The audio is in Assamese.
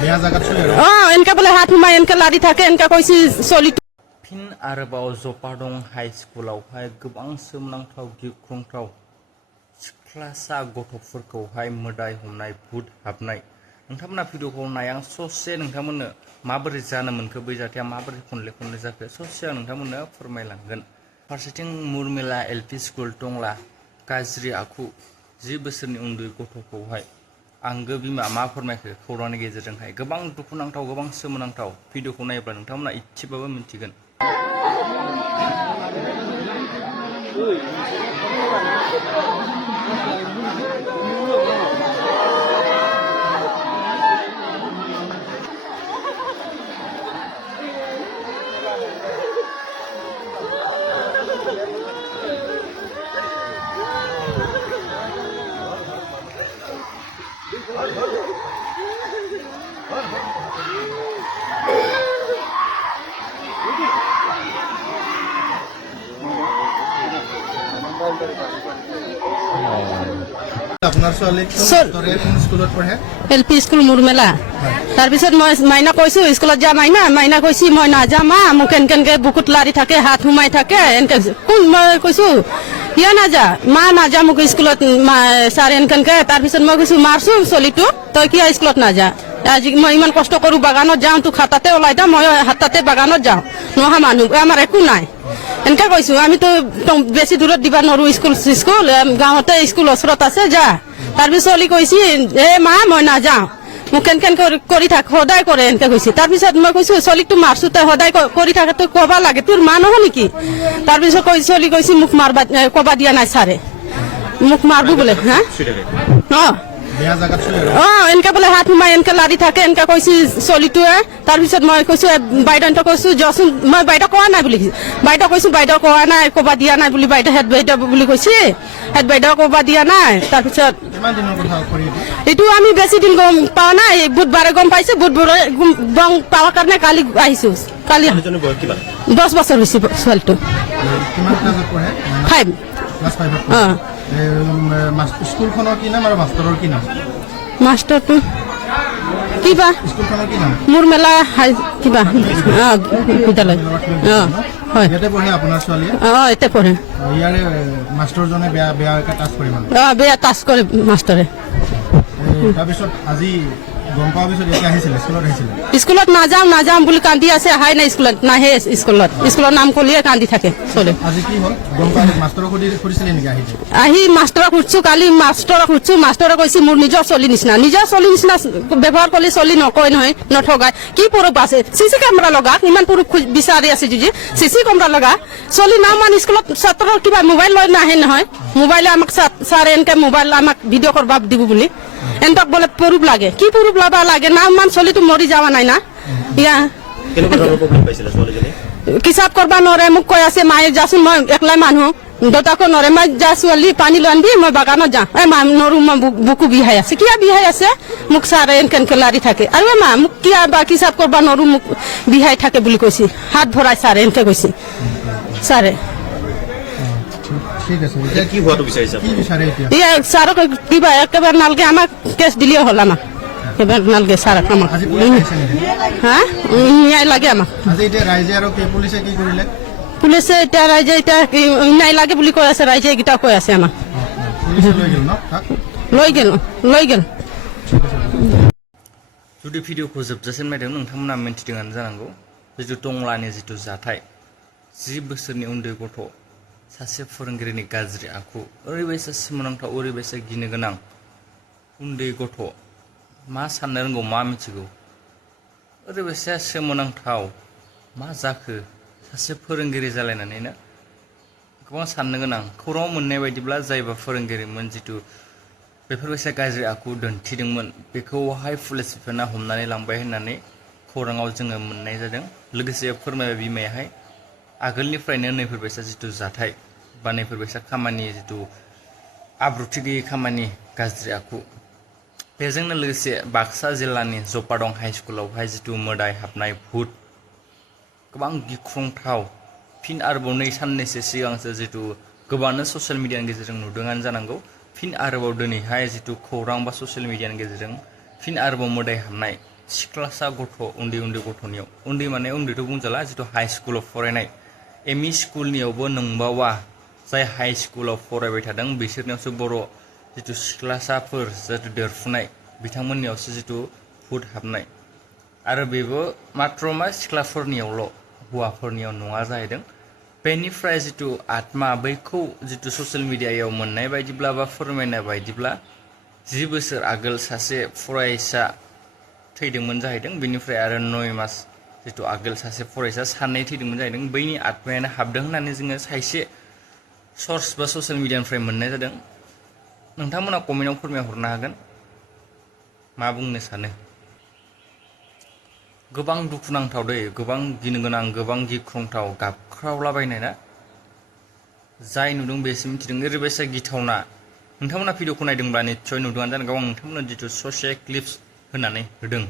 बेया जागात चले इनका बोले हाथ हुमाय इनका लारी थाके इनका कोई सोली फिन आरोबाव जपादं हाई स्कुलावहाय गोबां सोमोनांथाव गिख्रंथाव सिख्लासा गथ'फोरखौहाय मोदाय हमनाय भुत हाबनाय नोंथांमोना भिडिअखौ नायां ससे नोंथांमोननो माबोरै जानो मोनखो बै जाथाया माबोरै खनले जाखो ससे आं नोंथांमोननो फोरमायलांगोन। फारसेथिं मुरमिला एलपि स्कुल टंला गाज्रि आखु 10 बोसोरनि उन्दै गथ'खौहाय आंगो बिमा मा फोरमायखो खौरांनि गेजेरजोंहाय गोबां दुखुनांथाव गोबां सोमोनांथाव भिडिअखौ नायोब्ला नोंथांमोना इसेबाबो मिन्थिगोन। আপনার ছোৱালীক স্কুলত পঢ়ে এলপি স্কুল মুৰমেলা তাৰপিছত মই মাইনা কৈছো স্কুলত যা মাইনা কৈছি মই নাযাম মা মোক এনকে বুকুত লাৰি থাকে হাত হুমাই থাকে এনকে কোন মই কৈছো ইয়া নাযা মা নাযা মোক স্কুলত ছাৰ এনকে তাৰপিছত মই কৈছো মাৰছো চলিটো তই কিয় স্কুলত নাযা আজি মই ইমান কষ্ট কৰো বাগানত যাওঁ তোক হাতাতে ওলাই দা মই হাতাতে বাগানত যাওঁ নহা মানুহ আমাৰ একো নাই এনকা কৈছো আমি তো বেছি দূৰত দিবা নৰো স্কুল গাঁৱতে স্কুল ওচৰত আছে যা তাৰপিছত চলি কৈছি এ মা মই নাযাওঁ মোক কেনকেন কৰি থাক সদায় কৰে এনকে কৈছি তাৰপিছত মই কৈছো চলিক তো মাৰছো তই সদায় কৰি থাকে তই কবা লাগে তোৰ মা নহয় নেকি তাৰপিছত চলি কৈছি মোক মাৰবা কবা দিয়া নাই ছাৰে মোক মাৰবো বোলে হা বেয়া জাগাত চলে এনকে বোলে হাত হুমাই এনকে লাৰি থাকে এনকে কৈছি চলিটোৱে তাৰপিছত মই কৈছো বাইদেউক কৈছো যচোন মই বাইদেউ কোৱা নাই বুলি বাইদেউ কৈছো বাইদেউ কোৱা নাই কবা দিয়া নাই বুলি বাইদেউ হেড বাইদেউ বুলি কৈছি হেড বাইদেউ কবা দিয়া নাই তাৰপিছত কিমান দিনৰ কথা কৰি এইটো আমি বেছি দিন গম পাও নাই বুধবাৰে গম পাইছো বুধবাৰে গম পাৱাৰ কাৰণে কালি আহিছো কালি 10 বছৰ হৈছে ছোৱালীটো কিমান ক্লাছত পঢ়ে 5 ক্লাছ 5 স্কুলখনৰ কি নাম আৰু মাষ্টৰৰ কি নাম মাষ্টৰটো কিবা স্কুলখনৰ কি নাম মুৰমেলা কিবা বিদ্যালয় হয় ইয়াতে পঢ়ে আপোনাৰ ছোৱালীয়ে এতে পঢ়ে ইয়াৰে মাষ্টৰজনে বেয়া টাচ কৰে মানে বেয়া টাচ কৰে মাষ্টৰে তাৰপিছত আজি গম পোৱাৰ পিছত ইয়াতে আহিছিলে স্কুলত নাযাম বুলি কান্দি আছে আহাই নাই স্কুলত নাহে স্কুলৰ নাম কলিয়ে কান্দি থাকে চলে আজি কি হ'ল গম পাই মাষ্টৰক সুধিছিলে নেকি আহি মাষ্টৰক সুধিছো কালি মাষ্টৰে কৈছে মোৰ নিজৰ চলি নিচিনা ব্যৱহাৰ কৰিলে চলি নকয় নহয় নঠগায় কি পুৰুষ আছে চিচি কেমেৰা লগা ইমান পুৰুষ বিচাৰি আছে যদি চিচি কেমেৰা লগা চলি নাম মান স্কুলত ছাত্ৰৰ কিবা মোবাইল লৈ নাহে নহয় মোবাইলে আমাক ছাৰে এনেকে মোবাইল আমাক ভিডিঅ' কৰিব দিব বুলি এনতক বোলে পুৰুষ লাগে কি পুৰুষ লবা লাগে নাম মান চলিটো মৰি যাৱা নাই না ইয়া কিতাপ কৰবা নৰে মোক কৈ আছে মায়ে যাচোন মই একলাই মানুহ দেউতাকো নৰে মই যা ছোৱালী পানী লৈ আনবি মই বাগানত যাওঁ মা নৰো মই বুকু বিহাই আছে কিয় বিহাই আছে মোক ছাৰে এনকে লাৰি থাকে আৰু মা মোক কিয় বা কিতাপ কৰবা নৰো মোক বিহাই থাকে বুলি কৈছে হাত ভৰাই ছাৰে এনকে কৈছে ছাৰে ঠিক আছে এতিয়া কি হোৱাটো বিচাৰিছা কি বিচাৰে এতিয়া ইয়া ছাৰক কিবা একেবাৰে নালগে আমাক কেছ দিলেও হ'ল আমাক একেবাৰে নালগে ছাৰক আমাক হা ন্যায় লাগে আমাক আজি এতিয়া ৰাইজে আৰু পুলিচে কি কৰিলে পুলিচে এতিয়া ৰাইজে এতিয়া ন্যায় লাগে বুলি কৈ আছে ৰাইজে এইকেইটা কৈ আছে আমাক পুলিচে লৈ গেল जुदि भिडिअखौ जोबजासिम नायदों नोंथांमोना मिन्थिदोंआनो जानांगौ जितु टंलानि जितु जाथाय 10 बोसोरनि उन्दै गथ' सासे फोरोंगिरिनि गाज्रि आखु ओरैबायसा सोमोनांथाव ओरैबायसा गिनो गोनां उन्दै गथ' मा साननो रोंगौ मा मिथिगौ ओरैबायसा सोमोनांथाव मा जाखो सासे फोरोंगिरि जालायनानैनो गोबां साननो गोनां खौराङाव मोननाय बायदिब्ला जायबा फोरोंगिरिमोन जितु बेफोरबायसा गाज्रि आखु दिन्थिदोंमोन बेखौहाय पुलिसफोरा हमनानै लांबाय होननानै खौराङाव जोङो मोननाय जादों लोगोसे फोरमायबाय बिमायाहाय आगोलनिफ्रायनो नैफोरबायसा जितु जाथाय बा नैफोरबायसा खामानि जितु आब्रुथि गैयै खामानि गाज्रि आखु बेजोंनो लोगोसे बाक्सा जिल्लानि जपादं हाई स्कुलावहाय जितु मोदाय हाबनाय भुत गोबां गिख्रंथाव फिन आरोबाव नै साननैसो सिगांसो जितु गोबांनो ससियेल मिडियानि गेजेरजों नुदोंआनो जानांगौ फिन आरोबाव दिनैहाय जितु खौरां बा ससियेल मिडियानि गेजेरजों फिन आरोबाव मोदाय हाबनाय सिख्लासा गथ' उन्दै गथ'नियाव उन्दै माने उन्दैथ' बुंजाला जिथु हाइ स्कुलाव फरायनाय एमइ स्कुलनियावबो नंबावा जाय हाइ स्कुलाव फरायबाय थादों बिसोरनियावसो बर' जिथु सिख्लासाफोर जिथु देरफुनाय बिथांमोननियावसो जिथु भुत हाबनाय आरो बेबो मात्र मा सिख्लाफोरनियावल' हौवाफोरनियाव नङा जाहैदों बेनिफ्राय जिथु आत्मा बैखौ जिथु ससियेल मिडियायाव मोननाय बायदिब्ला बा फोरमायनाय बायदिब्ला 10 बोसोर आगोल सासे फरायसा थैदोंमोन जाहैदों बेनिफ्राय आरो 9 मास जिथु आगोल सासे फरायसा सानै थैदोंमोन जाहैदों बैनि आत्मायानो हाबदों होननानै जोङो खायसे सर्स बा ससियेल मिडियानिफ्राय मोननाय जादों नोंथांमोना कमेन्टआव फोरमायहरनो हागोन मा बुंनो सानो गोबां दुखुनांथाव दै गोबां गिनो गोनां गोबां गिख्रंथाव गाबख्रावलाबायनाय ना जाय नुदों बेसो मिथिदों ओरैबायसा गिथावना नोंथांमोना भिडिअखौ नायदोंब्ला निस्सय नुदोंआनो जानांगौ आं नोंथांमोननो जिथु ससे क्लिप्स होनानै होदों